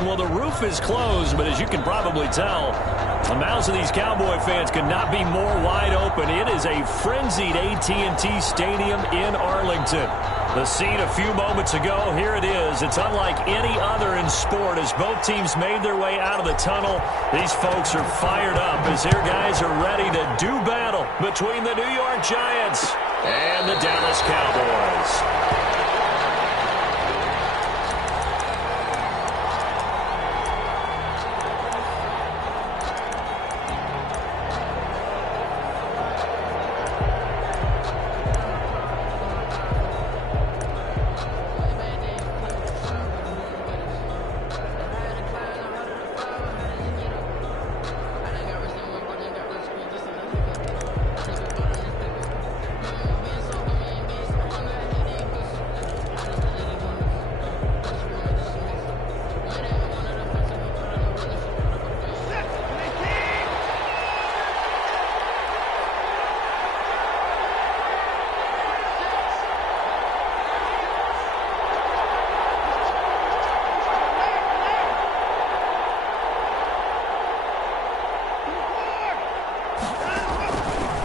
Well, the roof is closed, but as you can probably tell, the mouths of these Cowboy fans could not be more wide open. It is a frenzied AT&T Stadium in Arlington. The scene a few moments ago, here it is. It's unlike any other in sport as both teams made their way out of the tunnel. These folks are fired up as their guys are ready to do battle between the New York Giants and the Dallas Cowboys.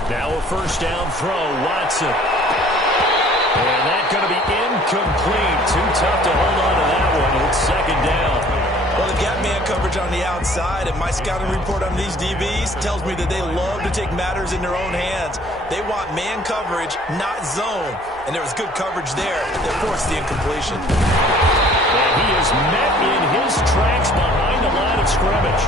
Now a first down throw, Watson. And that's going to be incomplete. Too tough to hold on to that one. It's second down. Well, they've got man coverage on the outside, and my scouting report on these DBs tells me that they love to take matters in their own hands. They want man coverage, not zone. And there was good coverage there that forced the incompletion. And he is met in his tracks behind the line of scrimmage.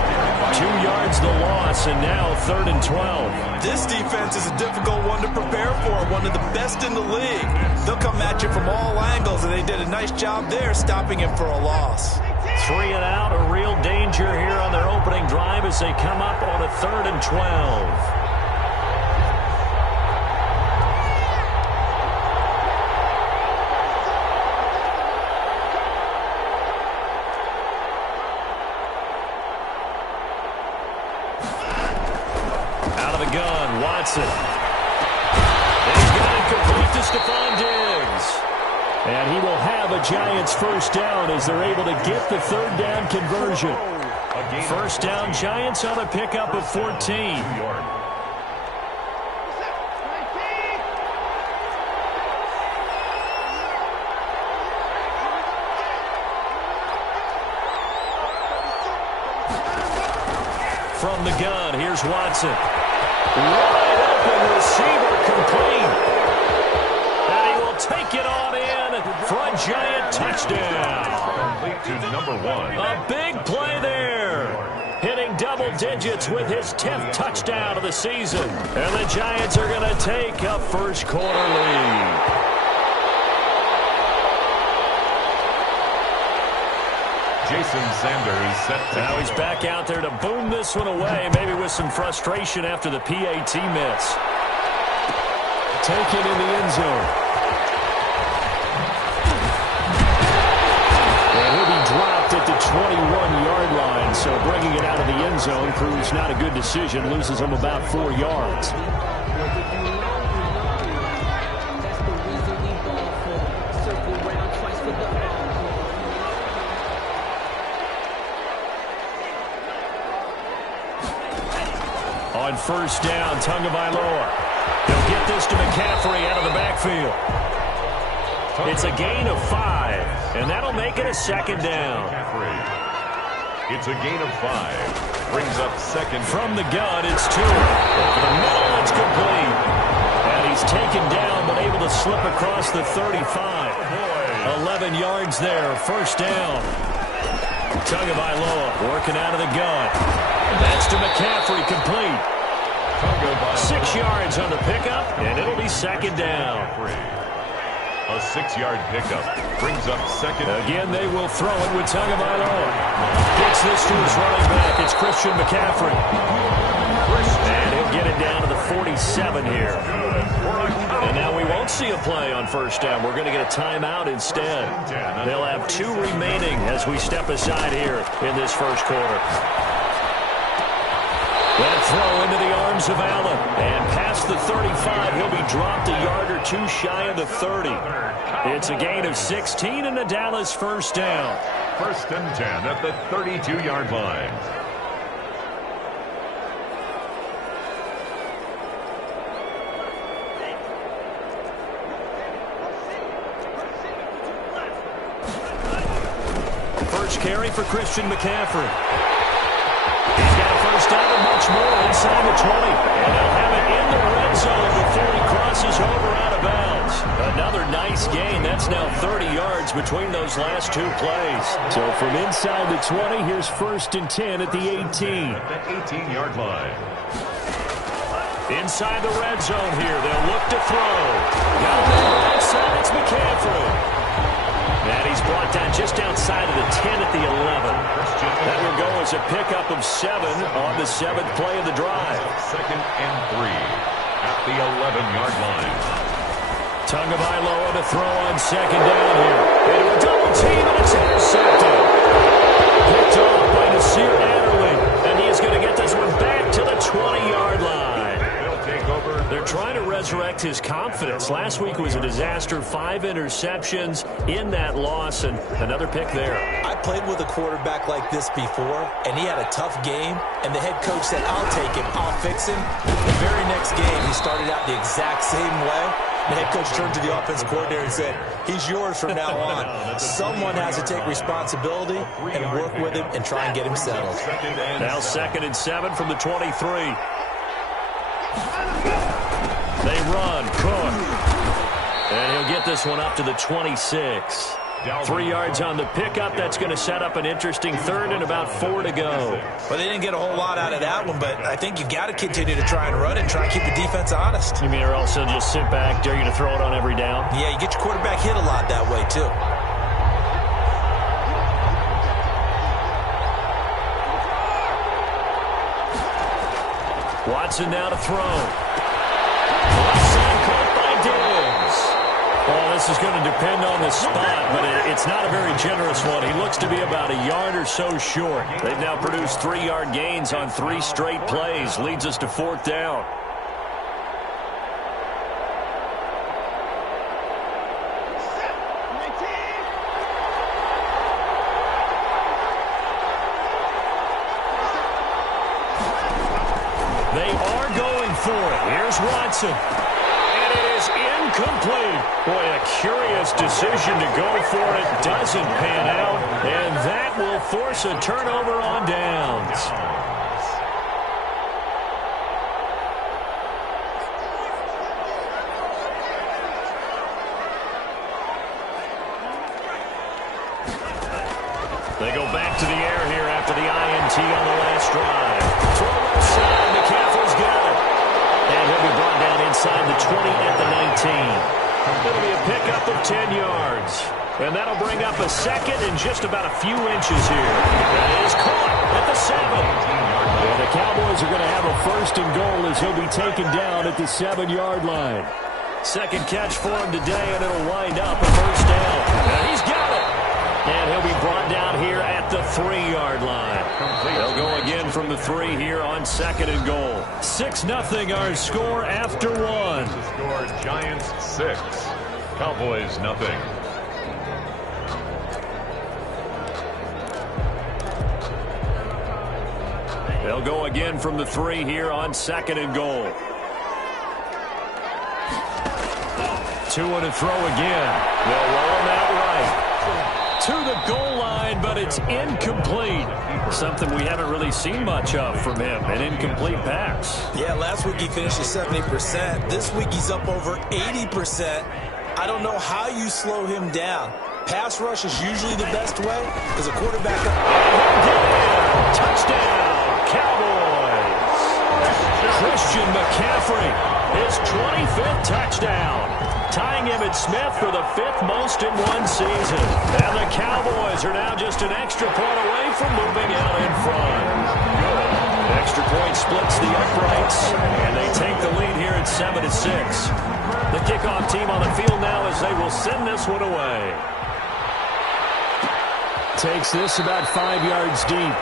2 yards the loss, and now 3rd and 12. This defense is a difficult one to prepare for, one of the best in the league. They'll come at you from all angles, and they did a nice job there stopping him for a loss. 3 and out, a real danger here on their opening drive as they come up on a 3rd and 12. Watson. He's got it complete to Stephon Diggs. And he will have a Giants first down as they're able to get the 3rd down conversion. First down, Giants on a pickup of 14. From the gun, here's Watson. Wide open receiver complete. And he will take it on in for a Giant touchdown. Complete to number 1. A big play there. Hitting double digits with his 10th touchdown of the season. And the Giants are going to take a first quarter lead. Jason Sanders set to now he's back out there to boom this one away, maybe with some frustration after the PAT miss. Taken in the end zone. And he'll be dropped at the 21-yard line, so bringing it out of the end zone proves not a good decision, loses him about 4 yards. On first down, Tagovailoa. He'll get this to McCaffrey out of the backfield. It's a gain of 5, and that'll make it a second down. It's a gain of 5. Brings up second. From the gun, it's Tua. Over the middle, it's complete. And he's taken down, but able to slip across the 35. 11 yards there, first down. Tagovailoa working out of the gun. That's to McCaffrey, complete. 6 yards on the pickup, and it'll be second down. A 6-yard pickup brings up second. Again, they will throw it with Tagovailoa. Gets this to his running back. It's Christian McCaffrey. And he'll get it down to the 47 here. And now we won't see a play on first down. We're going to get a timeout instead. They'll have 2 remaining as we step aside here in this first quarter. That throw into the arms of Allen. And past the 35, he'll be dropped a yard or 2 shy of the 30. It's a gain of 16 and a Dallas first down. First and 10 at the 32-yard line. First carry for Christian McCaffrey. He's got a first down and much more inside the 20. And they'll have it in the red zone before he crosses over out of bounds. Another nice gain. That's now 30 yards between those last two plays. So from inside the 20, here's first and 10 at the 18. At the 18-yard line. Inside the red zone here. They'll look to throw. Got him on the right side. It's McCaffrey. And he's brought down just outside of the 10 at the 11. That will go as a pickup of 7 on the 7th play of the drive. Second and 3 at the 11-yard line. Tagovailoa to throw on second down here. Into a double team, and it's intercepted. Picked off by Nasir Adderley, and he is going to get this one back to the 20-yard line. They're trying to resurrect his confidence. Last week was a disaster. 5 interceptions in that loss, and another pick there. I played with a quarterback like this before, and he had a tough game, and the head coach said, I'll take him, I'll fix him. The very next game, he started out the exact same way. The head coach turned to the offensive coordinator and said, he's yours from now on. Someone has to take responsibility and work with him and try and get him settled. Now 2nd and 7 from the 23. They run, Cook. And he'll get this one up to the 26. 3 yards on the pickup. That's going to set up an interesting 3rd and about 4 to go. Well, they didn't get a whole lot out of that one, but I think you got to continue to try and run and try and keep the defense honest. You mean or else they'll just sit back, dare you to throw it on every down? Yeah, you get your quarterback hit a lot that way, too. Watson now to throw. Left side caught by Diggs. Well, this is going to depend on the spot, but it's not a very generous one. He looks to be about a yard or so short. They've now produced 3-yard gains on 3 straight plays. Leads us to 4th down. They are going for it. Here's Watson. And it is incomplete. Boy, a curious decision to go for it. Doesn't pan out. And that will force a turnover on downs. They go back to the air here after the INT on the last drive. Throw left side. McCaffrey's got it. And he'll be brought down inside the 20 at the 19. It'll be a pickup of 10 yards. And that'll bring up a 2nd and just about a few inches here. That is caught at the 7. And the Cowboys are going to have a 1st and goal as he'll be taken down at the 7-yard line. 2nd catch for him today, and it'll wind up a 1st down. And he's got it. And he'll be brought down here at the 3-yard line. They'll go again from the 3 here on 2nd and goal. 6-0 our score after 1. Score Giants 6, Cowboys nothing. They'll go again from the 3 here on 2nd and goal. 2 to throw again. They'll roll him out right to the goal line, but it's incomplete. Something we haven't really seen much of from him, an incomplete pass. Yeah, last week he finished at 70%. This week he's up over 80%. I don't know how you slow him down. Pass rush is usually the best way as a quarterback. Touchdown, Cowboys. Christian McCaffrey, his 25th touchdown. Tying him at Smith for the 5th most in one season. And the Cowboys are now just an extra point away from moving out in front. Extra point splits the uprights, and they take the lead here at 7-6. The kickoff team on the field now as they will send this one away. Takes this about 5 yards deep.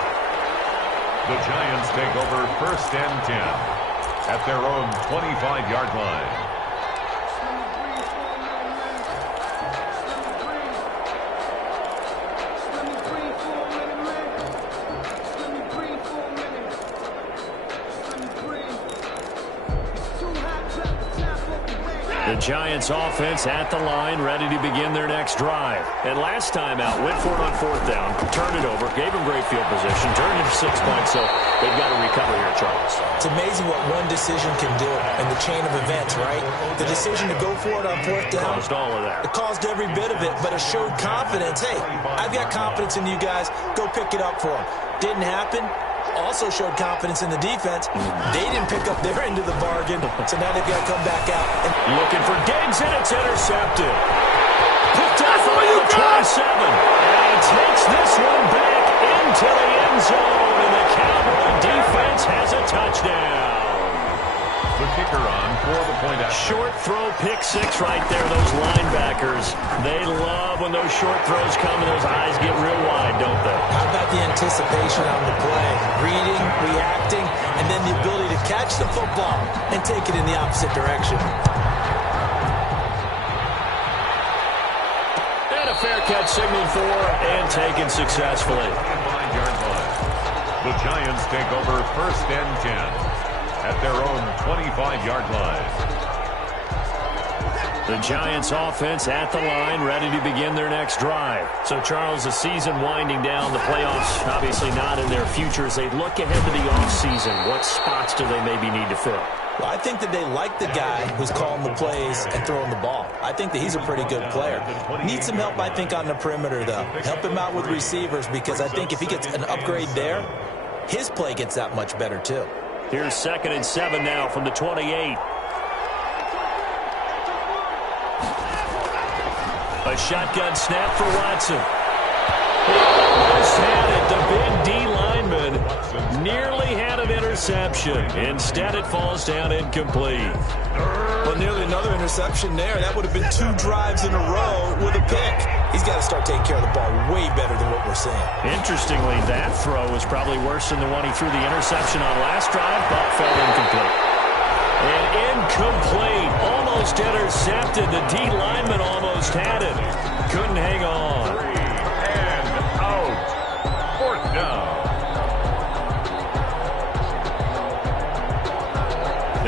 The Giants take over 1st and 10 at their own 25-yard line. The Giants offense at the line, ready to begin their next drive. And last time out, went for it on fourth down, turned it over, gave them great field position, turned it to 6 points, so they've got to recover here, Charles. It's amazing what one decision can do in the chain of events, right? The decision to go for it on fourth down. Caused all of that. It caused every bit of it, but it showed confidence. Hey, I've got confidence in you guys. Go pick it up for them. Didn't happen. Also showed confidence in the defense. They didn't pick up their end of the bargain, so now they've got to come back out. Looking for Diggs, and it's intercepted. Picked up on the 27. And he takes this one back into the end zone, and the Cowboy defense has a touchdown. The kicker on for the point after. Short throw, pick six right there. Those linebackers, they love when those short throws come and those eyes get real wide, don't they? How about the anticipation on the play? Reading, reacting, and then the ability to catch the football and take it in the opposite direction. And a fair catch signaled for and taken successfully. The Giants take over 1st and 10. At their own 25-yard line. The Giants offense at the line, ready to begin their next drive. So, Charles, the season winding down, the playoffs obviously not in their future. As they look ahead to the offseason, what spots do they maybe need to fill? Well, I think that they like the guy who's calling the plays and throwing the ball. I think that he's a pretty good player. Needs some help, I think, on the perimeter, though. Help him out with receivers, because I think if he gets an upgrade there, his play gets that much better, too. Here's 2nd and 7 now from the 28. A shotgun snap for Watson. He almost had it. The big D lineman nearly had an interception. Instead, it falls down incomplete. Well, nearly another interception there. That would have been 2 drives in a row with a pick. He's got to start taking care of the ball way better than what we're seeing. Interestingly, that throw was probably worse than the one he threw the interception on last drive, but fell incomplete. And incomplete. Almost intercepted. The D lineman almost had it. Couldn't hang on. 3 and out. 4th down.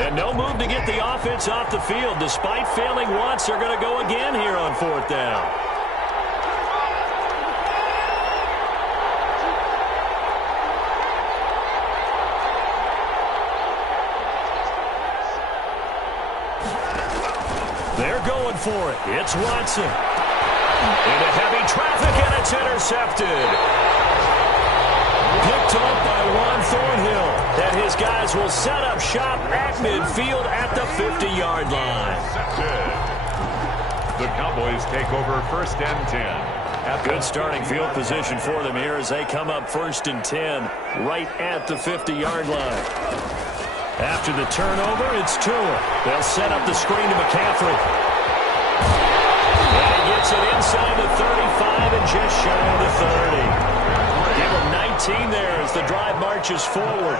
And no move to get the offense off the field. Despite failing once, they're going to go again here on 4th down. They're going for it. It's Watson. Into heavy traffic, and it's intercepted. Picked up by Juan Thornhill. And his guys will set up shop at midfield at the 50-yard line. The Cowboys take over 1st and 10. Good starting field position for them here as they come up 1st and 10 right at the 50-yard line. After the turnover, it's Tua. They'll set up the screen to McCaffrey. And he gets it inside the 35 and just shy of the 30. Give him 19 there as the drive marches forward.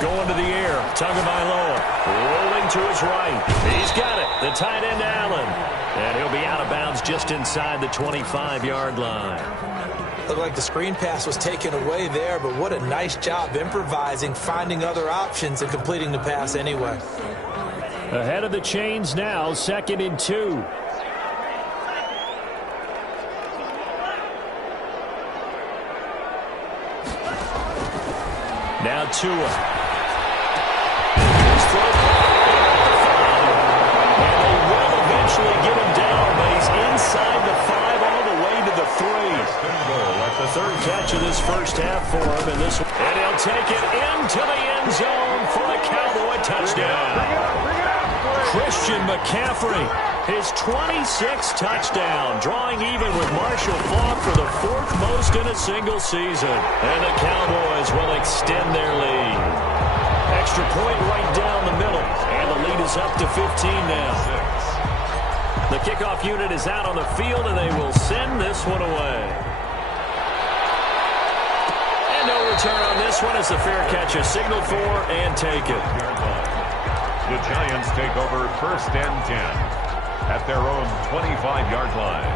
Going to the air, Tagovailoa rolling to his right. He's got it, the tight end Allen. And he'll be out of bounds just inside the 25-yard line. Looked like the screen pass was taken away there, but what a nice job improvising, finding other options, and completing the pass anyway. Ahead of the chains now, 2nd and 2. Now Tua. His throw at the 5. And they will eventually get him down, but he's inside the 5 all the way to the 3. The 3rd catch of this first half for him, and he'll take it into the end zone for the Cowboy touchdown. Christian McCaffrey, his 26th touchdown, drawing even with Marshall Faulk for the 4th most in a single season. And the Cowboys will extend their lead. Extra point right down the middle, and the lead is up to 15 now. The kickoff unit is out on the field, and they will send this one away. No return on this one as the fair catch is signaled for and taken. The Giants take over 1st and 10 at their own 25-yard line.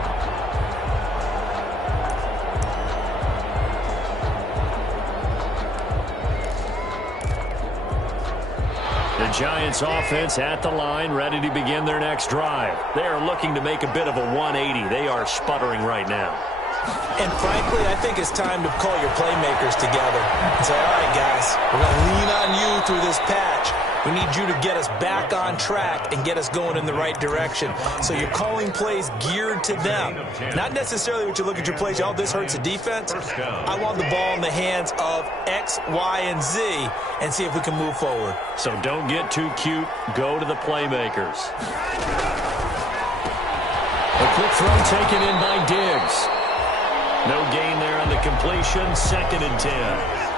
The Giants offense at the line, ready to begin their next drive. They are looking to make a bit of a 180. They are sputtering right now. And frankly, I think it's time to call your playmakers together and say, all right, guys, we're going to lean on you through this patch. We need you to get us back on track and get us going in the right direction. So you're calling plays geared to them. Not necessarily what you look at your plays, oh, this hurts the defense. I want the ball in the hands of X, Y, and Z and see if we can move forward. So don't get too cute. Go to the playmakers. A quick throw taken in by Diggs. No gain there on the completion, 2nd and 10.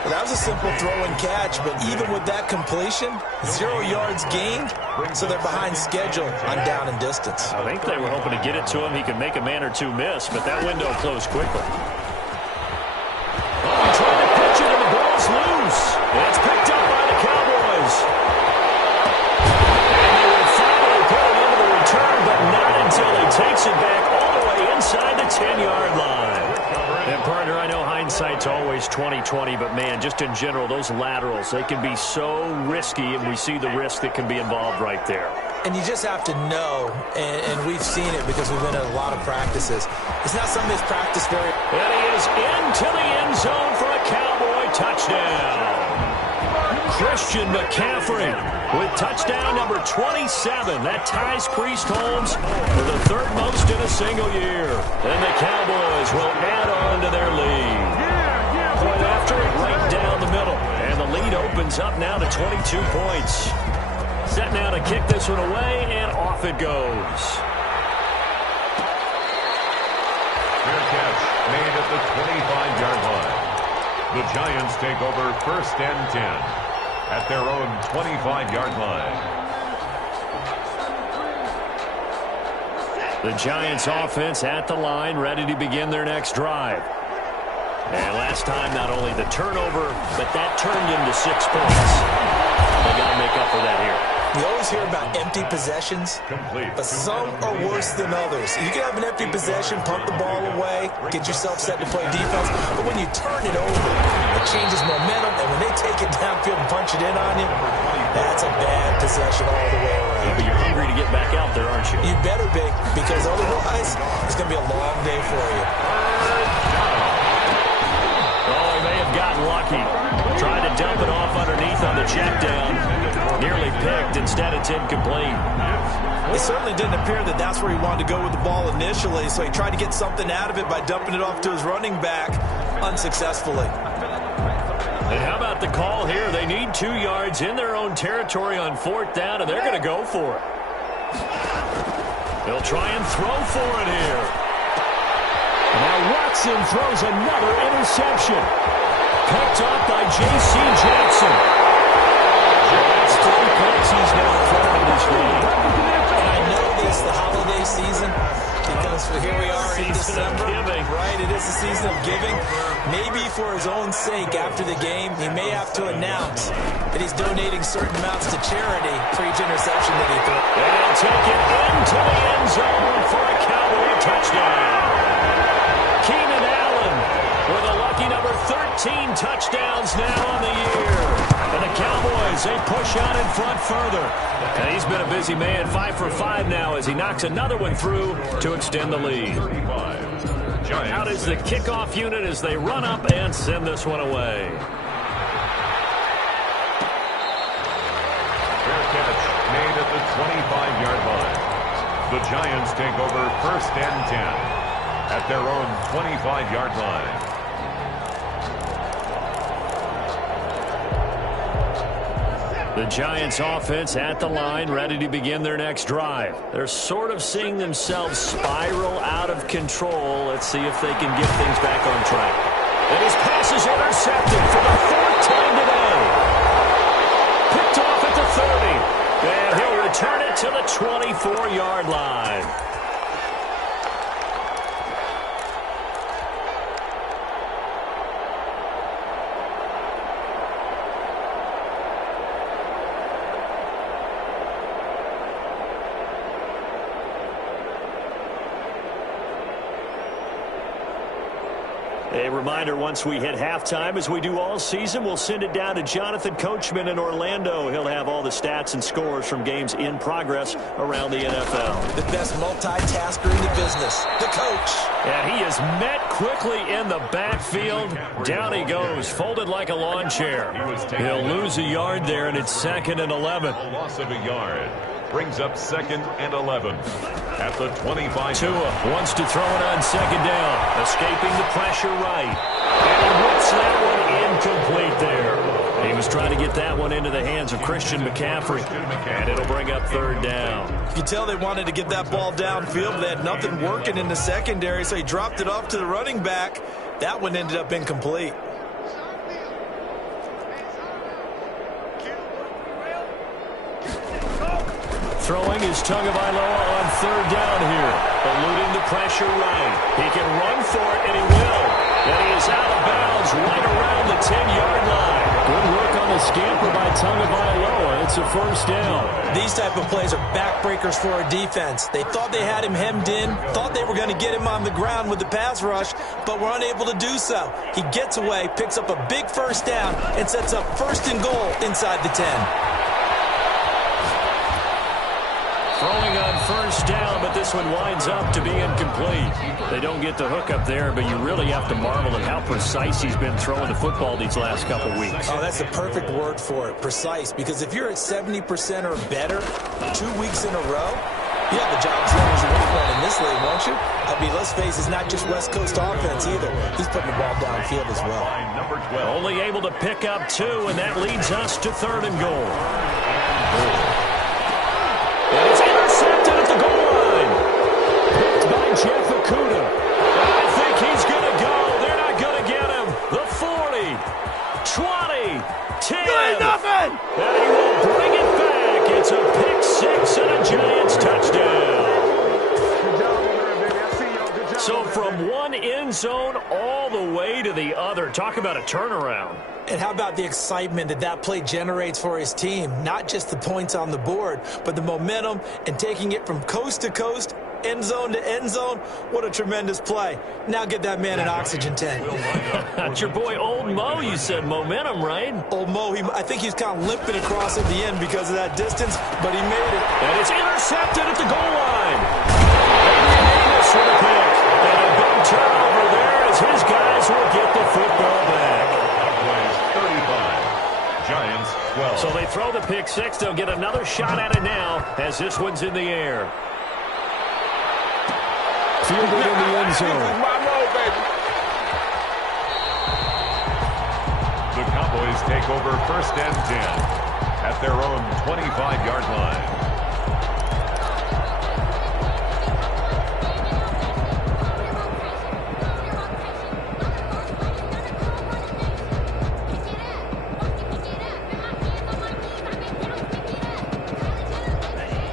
Well, that was a simple throw and catch, but even with that completion, 0 yards gained, so they're behind schedule on down and distance. I think they were hoping to get it to him. He could make a man or two miss, but that window closed quickly. Oh, trying to pitch it, and the ball's loose. And it's picked up by the Cowboys. And they will finally put it into the return, but not until he takes it back all the way inside the 10-yard line. And, partner, I know hindsight's always 20/20, but, man, just in general, those laterals, they can be so risky, and we see the risk that can be involved right there. And you just have to know, and we've seen it because we've been at a lot of practices. It's not something that's practiced very... And he is into the end zone for a Cowboy touchdown. Christian McCaffrey with touchdown number 27. That ties Priest Holmes for the 3rd most in a single year. And the Cowboys will add on to their lead. Point after it, right down the middle. And the lead opens up now to 22 points. Set now to kick this one away, and off it goes. Fair catch made at the 25-yard line. The Giants take over 1st and 10. At their own 25-yard line. The Giants offense at the line, ready to begin their next drive. And last time, not only the turnover, but that turned into 6 points. They got to make up for that here. You always hear about empty possessions, but some are worse than others. You can have an empty possession, pump the ball away, get yourself set to play defense, but when you turn it over, it changes momentum, and when they take it downfield and punch it in on you, that's a bad possession all the way around. Yeah, but you're hungry to get back out there, aren't you? You better be, because otherwise, it's going to be a long day for you. Oh, he may have gotten lucky. Tried to dump it off underneath on the check down. Nearly picked. Instead, it's incomplete. It certainly didn't appear that that's where he wanted to go with the ball initially, so he tried to get something out of it by dumping it off to his running back unsuccessfully. And how about the call here? They need 2 yards in their own territory on 4th down, and they're going to go for it. They'll try and throw for it here. Now Watson throws another interception. Picked up by J.C. Jackson. That's 3 points he's now thrown in this game. And I know this, the holiday season, because here we are in December. Right, it is the season of giving. Maybe for his own sake, after the game, he may have to announce that he's donating certain amounts to charity for each interception that he threw. And he'll take it into the end zone for a Cowboy touchdown. Keenan Allen with a lucky number 13 touchdowns now on the year. And the Cowboys, they push out in front further. And he's been a busy man, 5 for 5 now as he knocks another one through to extend the lead. Out is the kickoff unit as they run up and send this one away. Fair catch made at the 25-yard line. The Giants take over 1st and 10 at their own 25-yard line. The Giants offense at the line, ready to begin their next drive. They're sort of seeing themselves spiral out of control. Let's see if they can get things back on track. And his pass is intercepted for the 4th time today. Picked off at the 30. And he'll return it to the 24-yard line. A reminder, once we hit halftime, as we do all season, we'll send it down to Jonathan Coachman in Orlando. He'll have all the stats and scores from games in progress around the NFL. The best multitasker in the business, the coach. And he is met quickly in the backfield. Down he goes, folded like a lawn chair. He'll lose a yard there, and it's 2nd and 11. A loss of a yard brings up 2nd and 11 at the 25. Tua wants to throw it on 2nd down, escaping the pressure right. And he whips that one incomplete there. He was trying to get that one into the hands of Christian McCaffrey, and it'll bring up 3rd down. You can tell they wanted to get that ball downfield, but they had nothing working in the secondary, so he dropped it off to the running back. That one ended up incomplete. Throwing is Tagovailoa on 3rd down here. Eluding the pressure right. He can run for it, and he will. And he is out of bounds right around the 10-yard line. Good work on the scamper by Tagovailoa. It's a 1st down. These type of plays are backbreakers for a defense. They thought they had him hemmed in, thought they were going to get him on the ground with the pass rush, but were unable to do so. He gets away, picks up a big 1st down, and sets up 1st and goal inside the 10. Throwing on 1st down, but this one winds up to be incomplete. They don't get the hook up there, but you really have to marvel at how precise he's been throwing the football these last couple weeks. Oh, that's the perfect word for it, precise, because if you're at 70% or better 2 weeks in a row, you have the job as long as you want one in this league, won't you? I mean, let's face it, it's not just West Coast offense either. He's putting the ball downfield as well. Number 12. Only able to pick up 2, and that leads us to 3rd and goal. And it's intercepted at the goal line. Picked by Jeff Okuda. I think he's going to go. They're not going to get him. The 40, 20, 10. And he will bring it back. It's a pick 6 and a Giants touchdown. So from one end zone all the way to the other. Talk about a turnaround. And how about the excitement that that play generates for his team? Not just the points on the board, but the momentum and taking it from coast to coast, end zone to end zone. What a tremendous play. Now get that man an oxygen tank. That's your boy Old Mo, you said. Momentum, right? Old Mo, I think he's kind of limping across at the end because of that distance, but he made it. And it's intercepted at the goal line. Adrian Amos with a pick. And a big turnover there as his guys will get the football back. Giants 12. So they throw the pick 6. They'll get another shot at it now as this one's in the air. Fielded in the end zone. The Cowboys take over 1st and 10 at their own 25-yard line.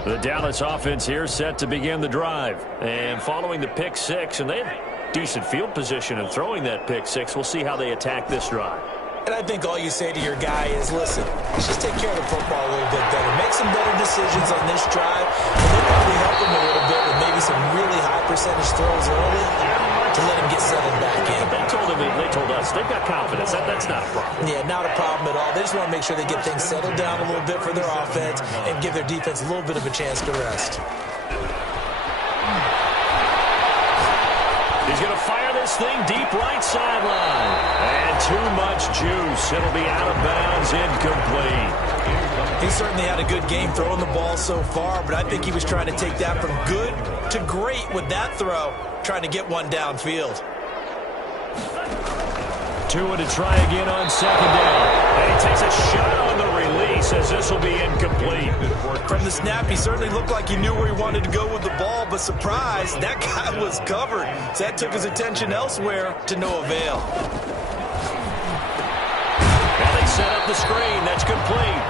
The Dallas offense here set to begin the drive. And following the pick 6, and they had decent field position in throwing that pick 6. We'll see how they attack this drive. And I think all you say to your guy is, listen, let's just take care of the football a little bit better. Make some better decisions on this drive. And they'll probably help him a little bit with maybe some really high percentage throws early to let him get settled back in. They told us they've got confidence. That's not a problem. Yeah, not a problem at all. They just want to make sure they get things settled down a little bit for their offense and give their defense a little bit of a chance to rest. He's going to fire this thing deep right sideline. And too much juice. It'll be out of bounds, incomplete. He certainly had a good game throwing the ball so far, but I think he was trying to take that from good to great with that throw, trying to get one downfield. Tua to try again on 2nd down. And he takes a shot on the release as this will be incomplete. From the snap, he certainly looked like he knew where he wanted to go with the ball, but surprise, that guy was covered. So that took his attention elsewhere to no avail. Now they set up the screen. That's complete.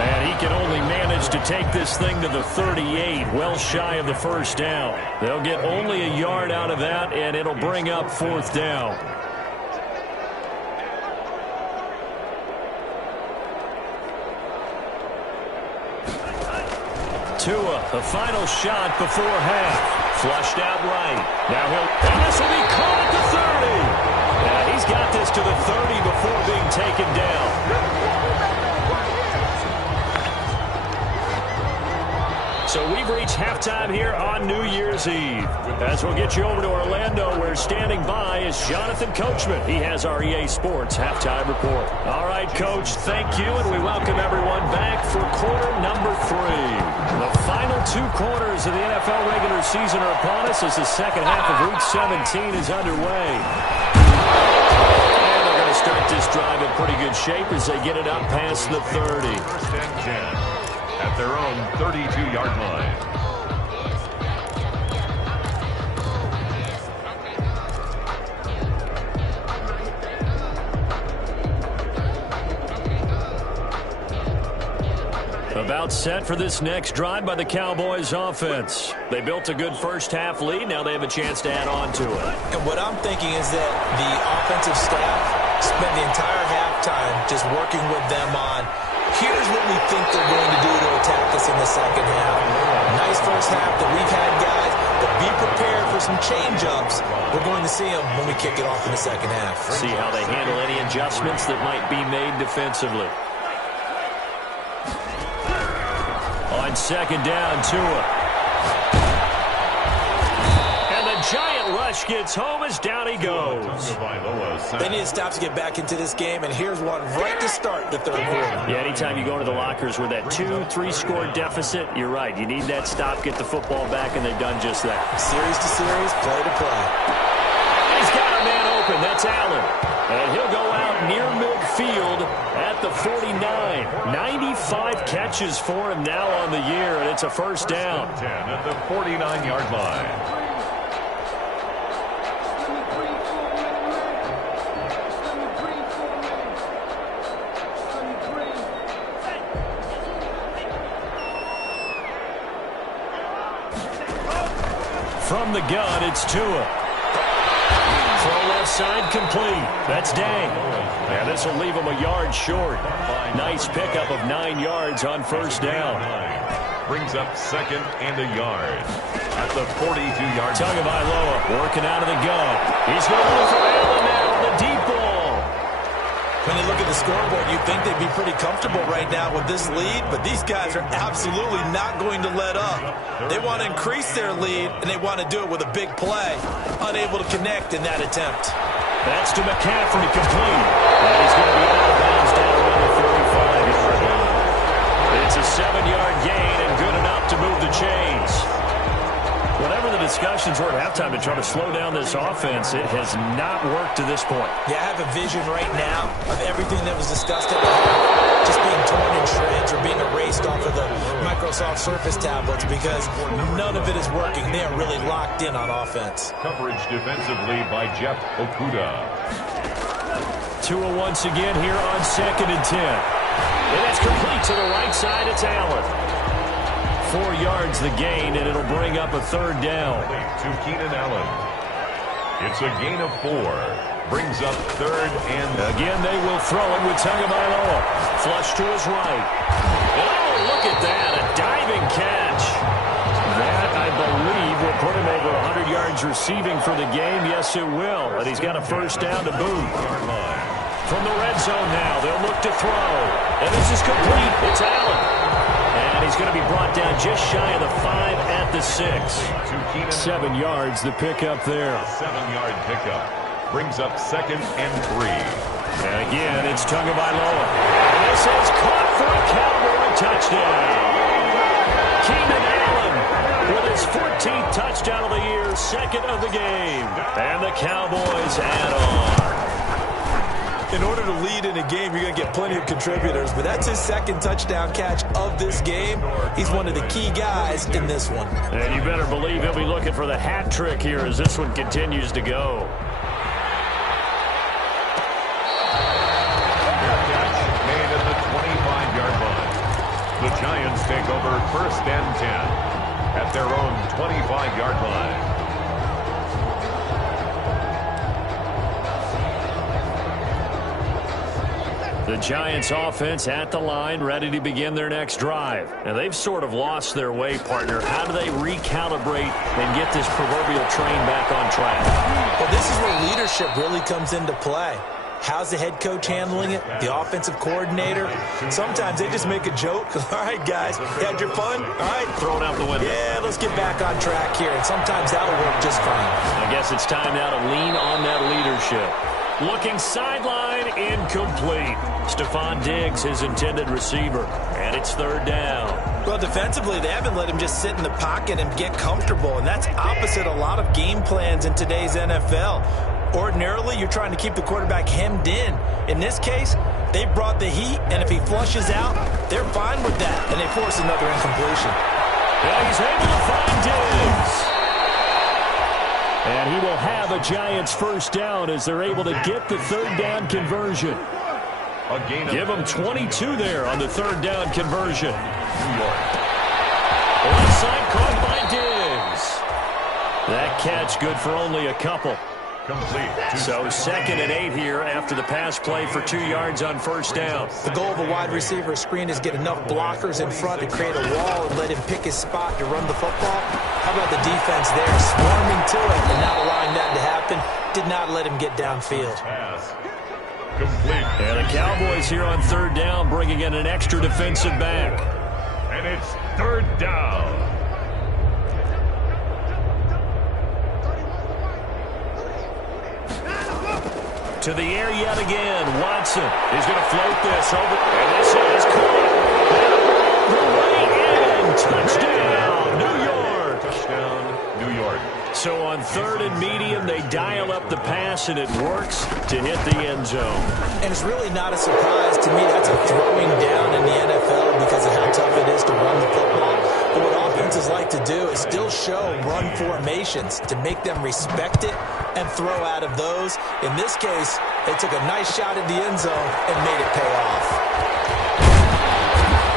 And he can only manage to take this thing to the 38, well shy of the 1st down. They'll get only a yard out of that, and it'll bring up 4th down. Tua, the final shot before half. Flushed out right. Now and this will be caught at the 30. he's got this to the 30 before being taken down. So we've reached halftime here on New Year's Eve. As we'll get you over to Orlando, where standing by is Jonathan Coachman. He has our EA Sports halftime report. All right, Coach, thank you, and we welcome everyone back for quarter number 3. The final 2 quarters of the NFL regular season are upon us as the second half of Week 17 is underway. And they're going to start this drive in pretty good shape as they get it up past the 30. First and 10. At their own 32-yard line. About set for this next drive by the Cowboys offense. They built a good first-half lead. Now they have a chance to add on to it. And what I'm thinking is that the offensive staff spent the entire halftime just working with them on here's what we think they're going to do to attack us in the second half. Nice first half that we've had, guys, but be prepared for some change-ups. We're going to see them when we kick it off in the second half. See how they handle any adjustments that might be made defensively. On second down, Tua. Giant rush gets home as down he goes. They need to stop to get back into this game, and here's one right to start the third quarter. Yeah, anytime you go into the lockers with that 2-3 score deficit, you're right. You need that stop, get the football back, and they've done just that. Series to series, play to play. He's got a man open. That's Allen. And he'll go out near midfield at the 49. 95 catches for him now on the year, and it's a first down. 10 at the 49-yard line. From the gun, it's Tua. Throw left side complete. That's Dang. Yeah, this will leave him a yard short. Nice pickup of 9 yards on first down. Brings up second and a yard at the 42-yard line. Tagovailoa working out of the gun. He's going to look for Allen now, the deep ball. When you look at the scoreboard, you'd think they'd be pretty comfortable right now with this lead, but these guys are absolutely not going to let up. They want to increase their lead, and they want to do it with a big play. Unable to connect in that attempt. That's to McCaffrey, complete. And he's going to be out of bounds down around the 45-yard line. It's a 7-yard gain and good enough to move the chains. Whatever the discussions were at halftime to try to slow down this offense, it has not worked to this point. Yeah, I have a vision right now of everything that was discussed at the half just being torn in shreds or being erased off of the Microsoft Surface tablets because none of it is working. They are really locked in on offense. Coverage defensively by Jeff Okuda. Tua once again here on second and 10. And that's complete to the right side. It's Allen. 4 yards the gain, and it'll bring up a third down. To Keenan Allen. It's a gain of 4. Brings up third and... Again, they will throw it with Tagovailoa. Flush to his right. Oh, look at that. A diving catch. That, I believe, will put him over 100 yards receiving for the game. Yes, it will. And he's got a first down to boot. From the red zone now, they'll look to throw. And this is complete. It's Allen. And he's going to be brought down just shy of the 5 at the 6. 7 yards, the pickup there. 7-yard pickup. Brings up second and 3. And again, it's Tagovailoa. And this is caught for a Cowboy touchdown. Keenan Allen with his 14th touchdown of the year, second of the game. And the Cowboys add on. In order to lead in a game, you're going to get plenty of contributors, but that's his second touchdown catch of this game. He's one of the key guys in this one. And you better believe he'll be looking for the hat trick here as this one continues to go. Made at the 25-yard line. The Giants take over first and 10 at their own 25-yard line. The The Giants offense at the line, ready to begin their next drive. And they've sort of lost their way, partner. How do they recalibrate and get this proverbial train back on track? Well, this is where leadership really comes into play. How's the head coach handling it? The offensive coordinator? Sometimes they just make a joke. All right, guys, you had your fun? All right. Throw it out the window. Yeah, let's get back on track here. And sometimes that'll work just fine. I guess it's time now to lean on that leadership. Looking sideline, incomplete. Stephon Diggs, his intended receiver. And it's third down. Well, defensively, they haven't let him just sit in the pocket and get comfortable. And that's opposite a lot of game plans in today's NFL. Ordinarily, you're trying to keep the quarterback hemmed in. In this case, they brought the heat, and if he flushes out, they're fine with that, and they force another incompletion. And he's able to find Diggs. And he will have a Giants first down as they're able to get the third down conversion. Give them 22 there on the third down conversion. Left side caught by Diggs. That catch good for only a couple. Complete. So 2nd and 8 here after the pass play for 2 yards on first down. The goal of a wide receiver screen is get enough blockers in front to create a wall and let him pick his spot to run the football. How about the defense there, swarming to it and not allowing that to happen? Did not let him get downfield. Pass. Complete. And the Cowboys here on third down bringing in an extra defensive back. And it's third down. To the air yet again. Watson is going to float this over. And this is caught. Way in. Touchdown, New York. Touchdown, New York. So on third and medium, they dial up the pass, and it works to hit the end zone. And it's really not a surprise to me. That's a throwing down in the NFL because of how tough it is to run the football. But what offenses like to do is still show run formations to make them respect it and throw out of those. In this case, they took a nice shot at the end zone and made it pay off.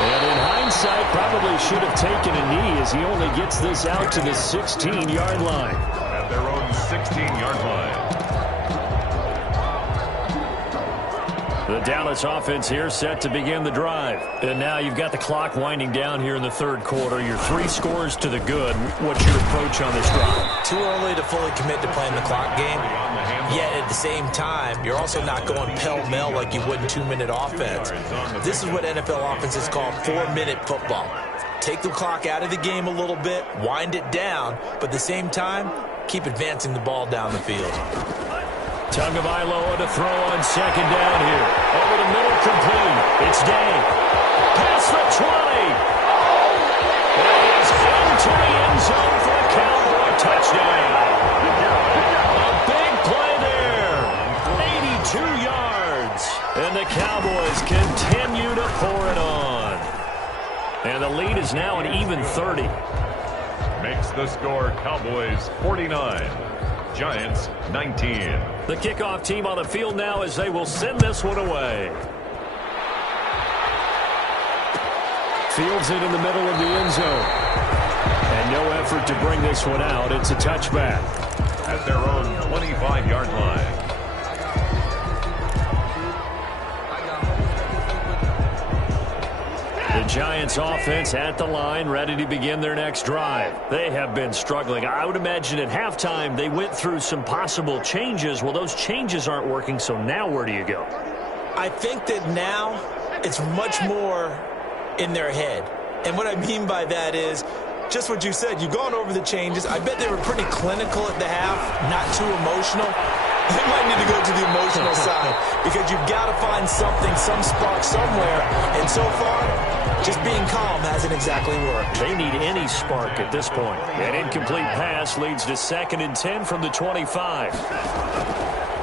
And in hindsight, probably should have taken a knee as he only gets this out to the 16-yard line. At their own 16-yard line. The Dallas offense here set to begin the drive. And now you've got the clock winding down here in the third quarter. Your 3 scores to the good. What's your approach on this drive? Too early to fully commit to playing the clock game. Yet at the same time, you're also not going pell-mell like you would in 2-minute offense. This is what NFL offenses call 4-minute football. Take the clock out of the game a little bit, wind it down, but at the same time, keep advancing the ball down the field. Tagovailoa to throw on second down here. Over the middle, complete. It's Day. Past the 20. And he's into the end zone for a Cowboy touchdown. A big play there. 82 yards. And the Cowboys continue to pour it on. And the lead is now an even 30. Makes the score Cowboys 49. Giants 19. The kickoff team on the field now as they will send this one away. Fields it in the middle of the end zone. And no effort to bring this one out. It's a touchback. At their own 25-yard line. The Giants offense at the line, ready to begin their next drive. They have been struggling. I would imagine at halftime they went through some possible changes. Well, those changes aren't working, so now where do you go? I think that now it's much more in their head. And what I mean by that is just what you said. You've gone over the changes. I bet they were pretty clinical at the half, not too emotional. They might need to go to the emotional side because you've got to find something, some spark somewhere. And so far, just being calm hasn't exactly worked. They need any spark at this point. An incomplete pass leads to 2nd and 10 from the 25.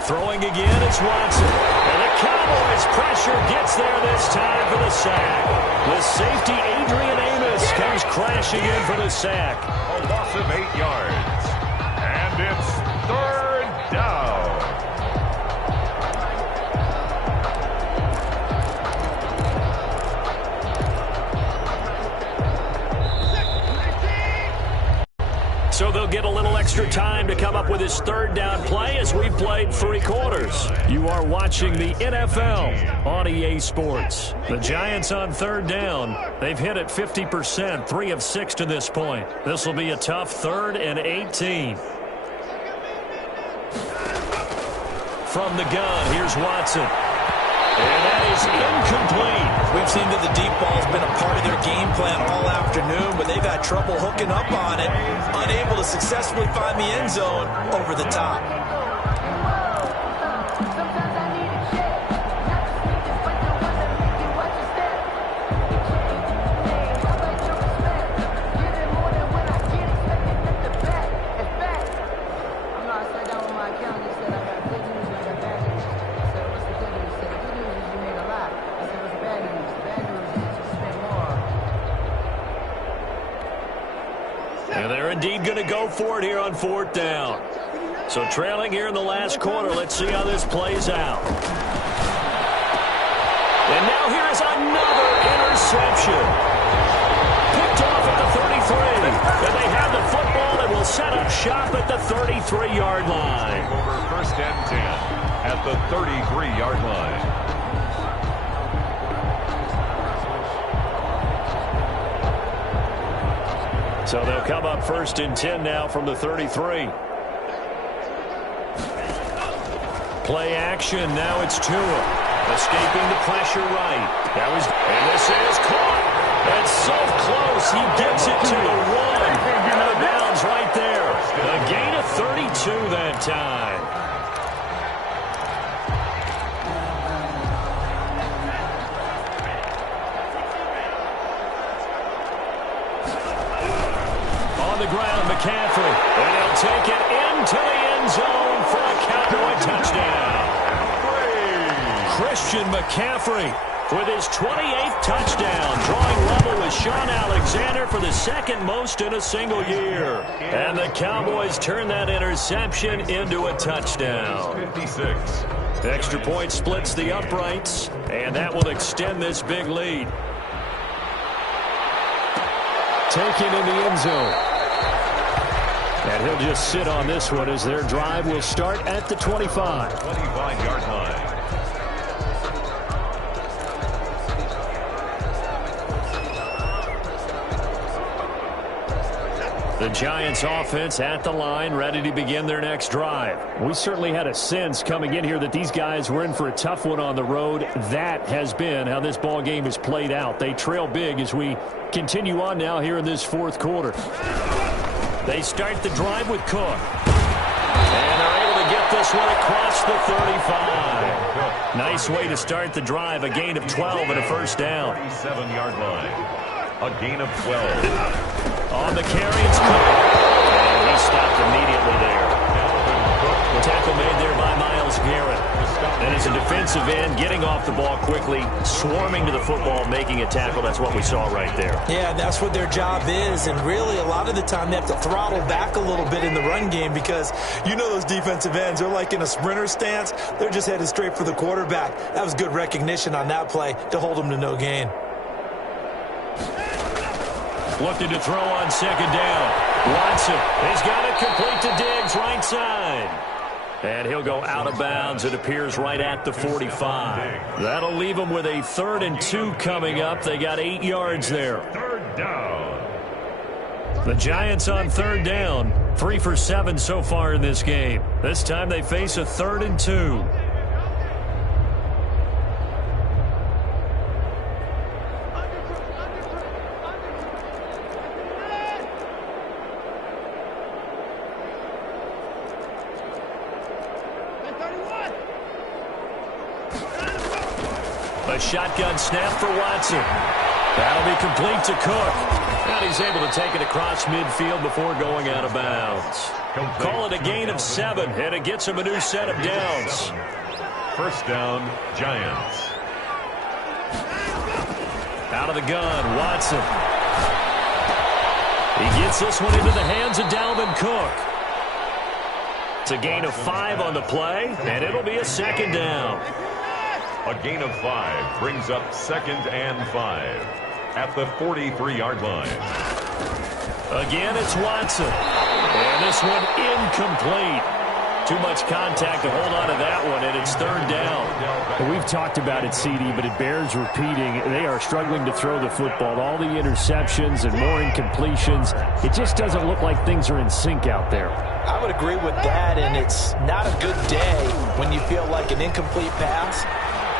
Throwing again, it's Watson. And the Cowboys' pressure gets there this time for the sack. The safety, Adrian Amos, comes crashing in for the sack. A loss of 8 yards. And it's third down. So they'll get a little extra time to come up with his third down play as we played 3 quarters. You are watching the NFL on EA Sports. The Giants on third down. They've hit it 50%, 3 of 6 to this point. This will be a tough 3rd and 18. From the gun, here's Watson. And that is incomplete. We've seen that the deep ball has been a part of their game plan all afternoon, but they've had trouble hooking up on it, unable to successfully find the end zone over the top. And they're indeed going to go for it here on 4th down. So trailing here in the last quarter. Let's see how this plays out. And now here is another interception. Picked off at the 33. And they have the football and will set up shop at the 33-yard line. Over 1st and 10 at the 33-yard line. So they'll come up 1st and 10 now from the 33. Play action. Now it's Tua. Escaping the pressure right. And this is caught. That's so close. He gets it to the 1. Out of bounds right there. A gain of 32 that time. On the ground, McCaffrey. And he'll take it into the end zone for a Cowboy touchdown. Christian McCaffrey with his 28th touchdown, drawing level with Sean Alexander for the 2nd most in a single year. And the Cowboys turn that interception into a touchdown. 56. Extra point splits the uprights, and that will extend this big lead. Taken in the end zone. And he'll just sit on this one as their drive will start at the 25. 25-yard line. The Giants offense at the line, ready to begin their next drive. We certainly had a sense coming in here that these guys were in for a tough one on the road. That has been how this ball game has played out. They trail big as we continue on now here in this 4th quarter. They start the drive with Cook. And they're able to get this one across the 35. Nice way to start the drive. A gain of 12 and a 1st down. 37-yard line. A gain of 12. On the carry, it's Cook. And he stopped immediately there. The tackle made there by Myles Garrett. And as a defensive end, getting off the ball quickly, swarming to the football, making a tackle. That's what we saw right there. Yeah, that's what their job is. And really, a lot of the time, they have to throttle back a little bit in the run game because you know those defensive ends, they're like in a sprinter stance. They're just headed straight for the quarterback. That was good recognition on that play to hold them to no gain. Looking to throw on 2nd down. Watson, he's got it complete to Diggs, right side. And he'll go out of bounds. It appears right at the 45. That'll leave them with a 3rd and 2 coming up. They got 8 yards there. 3rd down. The Giants on 3rd down. 3 for 7 so far in this game. This time they face a 3rd and 2. A shotgun snap for Watson. That'll be complete to Cook. And he's able to take it across midfield before going out of bounds. Call it a gain of 7, and it gets him a new set of downs. 1st down, Giants. Out of the gun, Watson. He gets this one into the hands of Dalvin Cook. It's a gain of 5 on the play, and it'll be a 2nd down. A gain of 5 brings up 2nd and 5 at the 43-yard line. Again, it's Watson. And And this one incomplete. Too much contact to hold on to that one, and it's third down. Well, we've talked about it, CD, but it bears repeating. They are struggling to throw the football. All the interceptions and more incompletions. It just doesn't look like things are in sync out there. I would agree with that, and it's not a good day when you feel like an incomplete pass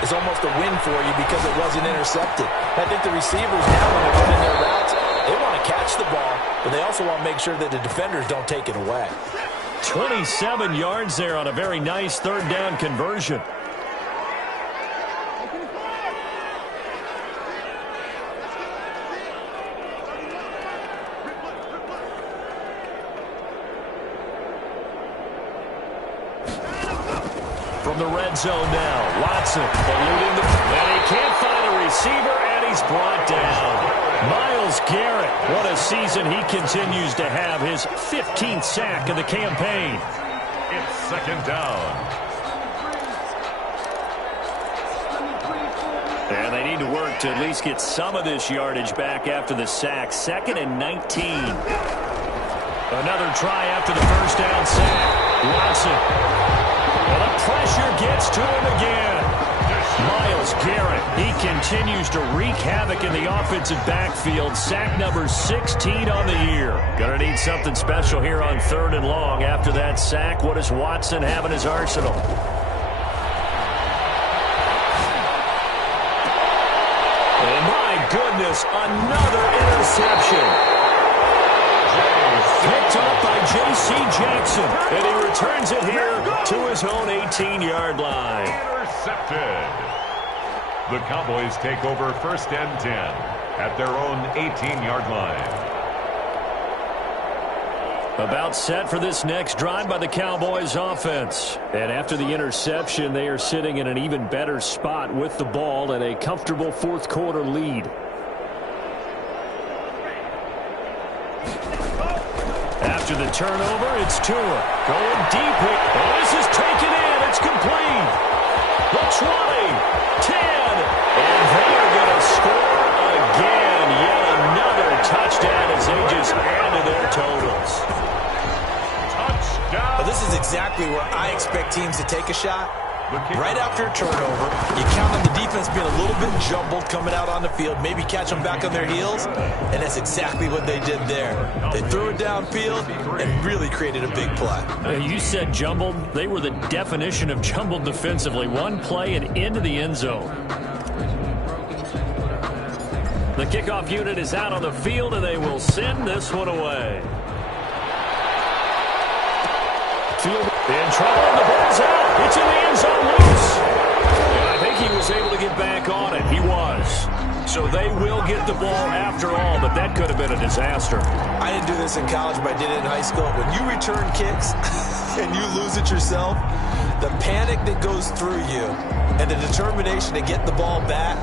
is almost a win for you because it wasn't intercepted. I think the receivers now, when they're running their routes, they want to catch the ball, but they also want to make sure that the defenders don't take it away. 27 yards there on a very nice third down conversion. From the red zone now, Watson eluding and he can't find a receiver, and he's brought down. Myles Garrett, what a season he continues to have, his 15th sack of the campaign. It's second down. And they need to work to at least get some of this yardage back after the sack. 2nd and 19. Another try after the first down sack. Watson. Well, the pressure gets to him again. Myles Garrett, he continues to wreak havoc in the offensive backfield. Sack number 16 on the year. Gonna need something special here on 3rd and long. After that sack, what does Watson have in his arsenal? And my goodness, another interception. Picked up by J.C. Jackson, and he returns it here to his own 18-yard line. Intercepted. The Cowboys take over 1st and 10 at their own 18-yard line. About set for this next drive by the Cowboys offense. And after the interception, they are sitting in an even better spot with the ball and a comfortable 4th quarter lead. After the turnover, it's Tua going deep here. Oh, this is taken in. It's complete. The 20, 10, and they are going to score again. Yet another touchdown as they just add to their totals. Touchdown. Well, this is exactly where I expect teams to take a shot. Right after a turnover, you count on the defense being a little bit jumbled coming out on the field, maybe catch them back on their heels, and that's exactly what they did there. They threw it downfield and really created a big play. You said jumbled. They were the definition of jumbled defensively. One play and into the end zone. The kickoff unit is out on the field, and they will send this one away. In trouble, and the ball's out. It's in the end zone loose. And I think he was able to get back on it. He was. So they will get the ball after all, but that could have been a disaster. I didn't do this in college, but I did it in high school. When you return kicks and you lose it yourself, the panic that goes through you and the determination to get the ball back,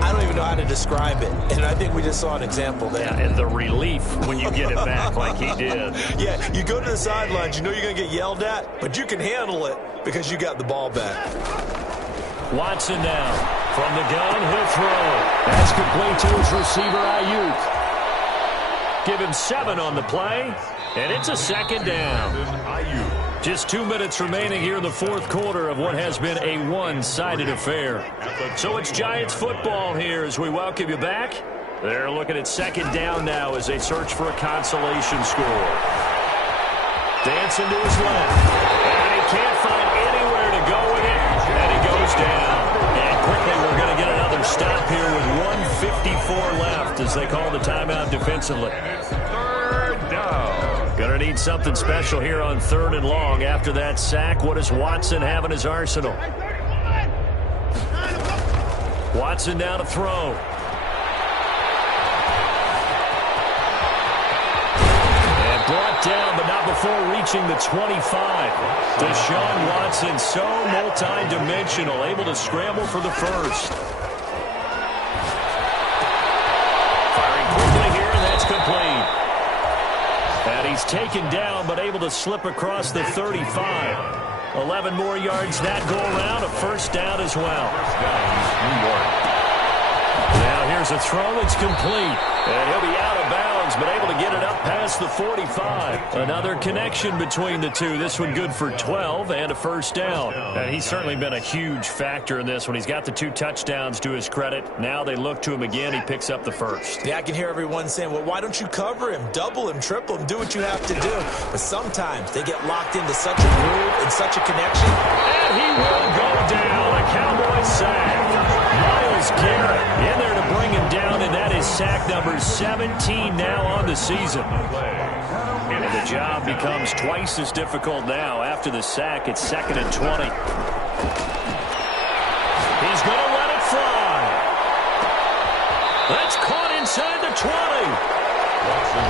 I don't even know how to describe it. And I think we just saw an example there. Yeah, and the relief when you get it back like he did. Yeah, you go to the sidelines, you know you're going to get yelled at, but you can handle it because you got the ball back. Watson now. From the gun, he'll throw. That's complete to his receiver, Ayuk. Give him 7 on the play, and it's a 2nd down. Just 2 minutes remaining here in the 4th quarter of what has been a one-sided affair. So it's Giants football here as we welcome you back. They're looking at 2nd down now as they search for a consolation score. Dancing to his left, and he can't find anywhere to go with it, and he goes down. And quickly we're going to get another stop here with 1:54 left as they call the timeout defensively. Third down. Going to need something special here on 3rd and long. After that sack, what does Watson have in his arsenal? Watson down to throw. And brought down, but not before reaching the 25. Deshaun Watson, so multi-dimensional, able to scramble for the first. Firing quickly here, and that's complete. And he's taken down, but able to slip across the 35. 11 more yards that go around, a first down as well. New York. Now here's a throw, it's complete. And he'll be out of bounds downs, but able to get it up past the 45. Another connection between the two. This one good for 12 and a first down. And he's certainly been a huge factor in this one. He's got the 2 touchdowns to his credit. Now they look to him again. He picks up the first. Yeah, I can hear everyone saying, well, why don't you cover him? Double him, triple him, do what you have to do. But sometimes they get locked into such a groove and such a connection. And he will go down. A Cowboy sack. Myles Garrett in there to bring him down, and that is sack number 17 now on the season. And the job becomes twice as difficult now. After the sack, it's 2nd and 20. He's going to let it fly. That's caught inside the 20.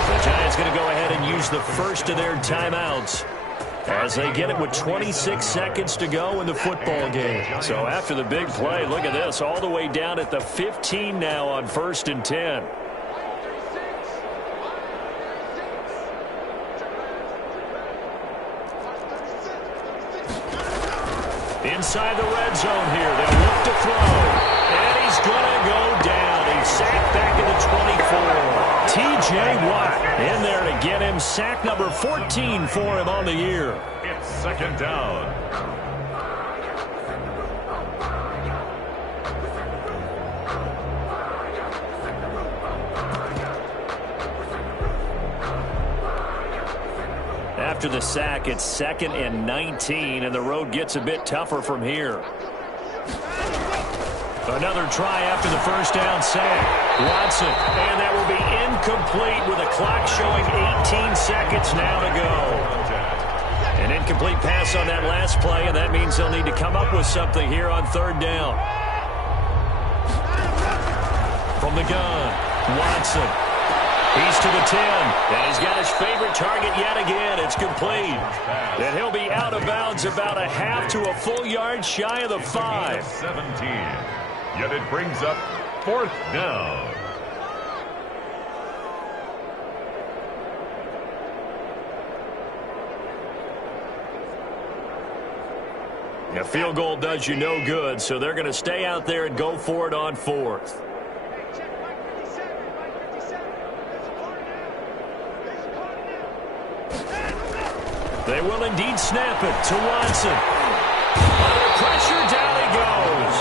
The Giants going to go ahead and use the first of their timeouts as they get it with 26 seconds to go in the football game. So after the big play, look at this, all the way down at the 15 now on 1st and 10. Inside the red zone here, they'll look to throw, and he's going to go down. He's sacked back at the 24. T.J. Watt in there to get him. Sack number 14 for him on the year. It's 2nd down. After the sack, it's 2nd and 19, and the road gets a bit tougher from here. Another try after the first down sack. Watson, and that will be incomplete with a clock showing 18 seconds now to go. An incomplete pass on that last play, and that means they'll need to come up with something here on 3rd down. From the gun, Watson. He's to the 10, and he's got his favorite target yet again. It's complete. And he'll be out of bounds about a half to a full yard shy of the 5. 17. Yet it brings up 4th down. A field goal does you no good, so they're going to stay out there and go for it on 4th. They will indeed snap it to Watson. Under pressure, down he goes.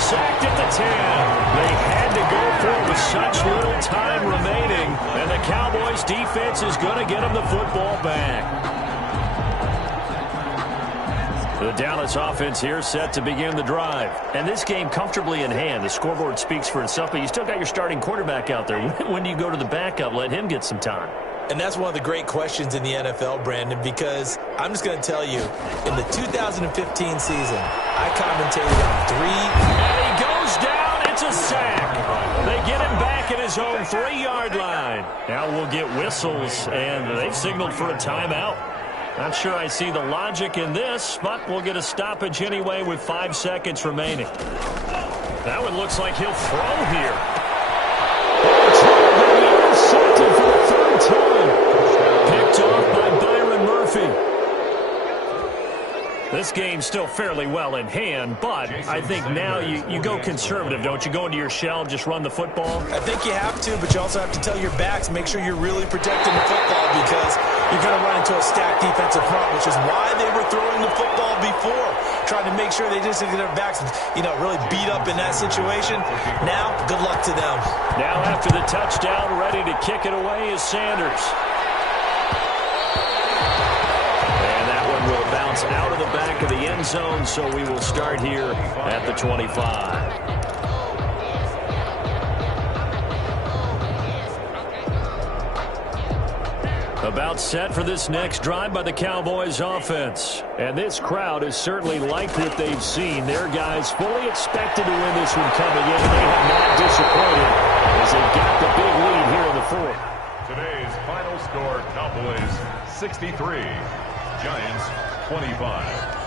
Sacked at the 10. They had to go for it with such little time remaining, and the Cowboys defense is going to get them the football back. The Dallas offense here set to begin the drive. And this game comfortably in hand. The scoreboard speaks for itself, but you still got your starting quarterback out there. When do you go to the backup? Let him get some time. And that's one of the great questions in the NFL, Brandon, because I'm just going to tell you, in the 2015 season, I commentated on 3. And he goes down. It's a sack. They get him back at his own 3-yard line. Now we'll get whistles, and they've signaled for a timeout. Not sure I see the logic in this, but we'll get a stoppage anyway with 5 seconds remaining. That one looks like he'll throw here. Intercepted for the 3rd time. Picked off by Byron Murphy. This game's still fairly well in hand, but I think now you go conservative, don't you? Go into your shell, just run the football? I think you have to, but you also have to tell your backs, make sure you're really protecting the football because you're going to run into a stacked defensive front, which is why they were throwing the football before, trying to make sure they just get their backs, really beat up in that situation. Now, good luck to them. Now after the touchdown, ready to kick it away is Sanders. Will bounce out of the back of the end zone, so we will start here at the 25. About set for this next drive by the Cowboys offense. And this crowd has certainly liked what they've seen. Their guys fully expected to win this one coming in, and they have not disappointed as they've got the big lead here in the 4th. Today's final score, Cowboys 63. Giants 25.